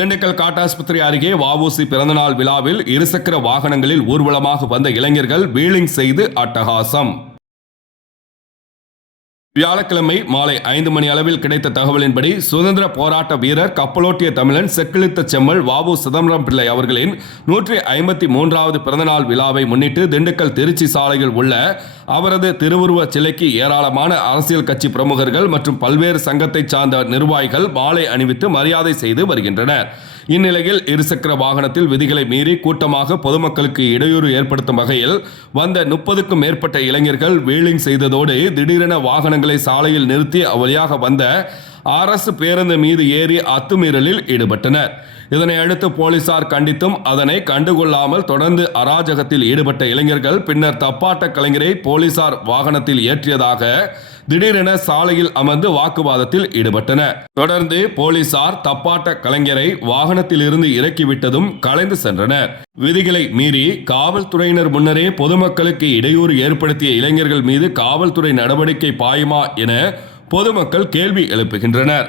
திண்டுக்கல் காட்டாஸ்பத்திரி அருகே வஉசி பிறந்தநாள் விழாவில் இருசக்கர வாகனங்களில் ஊர்வலமாக வந்த இளைஞர்கள் வீலிங் செய்து அட்டகாசம். வியாழக்கிழமை மாலை 5 மணி அளவில் கிடைத்த தகவலின்படி சுதந்திர போராட்ட வீரர் கப்பலோட்டிய தமிழன் செக்கிழுத்த செம்மல் வஉ சிதம்பரம் பிள்ளை அவர்களின் 153வது பிறந்தநாள் விழாவை முன்னிட்டு திண்டுக்கல் திருச்சி சாலையில் உள்ள அவரது திருவுருவ சிலைக்கு ஏராளமான அரசியல் கட்சி பிரமுகர்கள் மற்றும் பல்வேறு சங்கத்தை சார்ந்த நிர்வாகிகள் மாலை அணிவித்து மரியாதை செய்து வருகின்றனர். இந்நிலையில் இருசக்கர வாகனத்தில் விதிகளை மீறி கூட்டமாக பொதுமக்களுக்கு இடையூறு ஏற்படுத்தும் வகையில் வந்த 30க்கும் மேற்பட்ட இளைஞர்கள் வீலிங் செய்ததோடு திடீரென வாகனங்களை சாலையில் நிறுத்தி அவ்வழியாக வந்த அரசு பேருந்து மீது ஏறி அத்துமீறலில் ஈடுபட்டனர். இதனை அடுத்து போலீசார் கண்டித்தும் அதனை கண்டுகொள்ளாமல் தொடர்ந்து அராஜகத்தில் ஈடுபட்ட இளைஞர்கள் பின்னர் தப்பாட்ட கலைஞரை போலீசார் வாகனத்தில் ஏற்றியதாக திடீரென சாலையில் அமர்ந்து வாக்குவாதத்தில் ஈடுபட்டனர். தொடர்ந்து போலீசார் தப்பாட்ட கலைஞரை வாகனத்தில் இருந்து இறக்கிவிட்டதும் கலைந்து சென்றனர். விதிகளை மீறி காவல்துறையினர் முன்னரே பொதுமக்களுக்கு இடையூறு ஏற்படுத்திய இளைஞர்கள் மீது காவல்துறை நடவடிக்கை பாயுமா என பொதுமக்கள் கேள்வி எழுப்புகின்றனர்.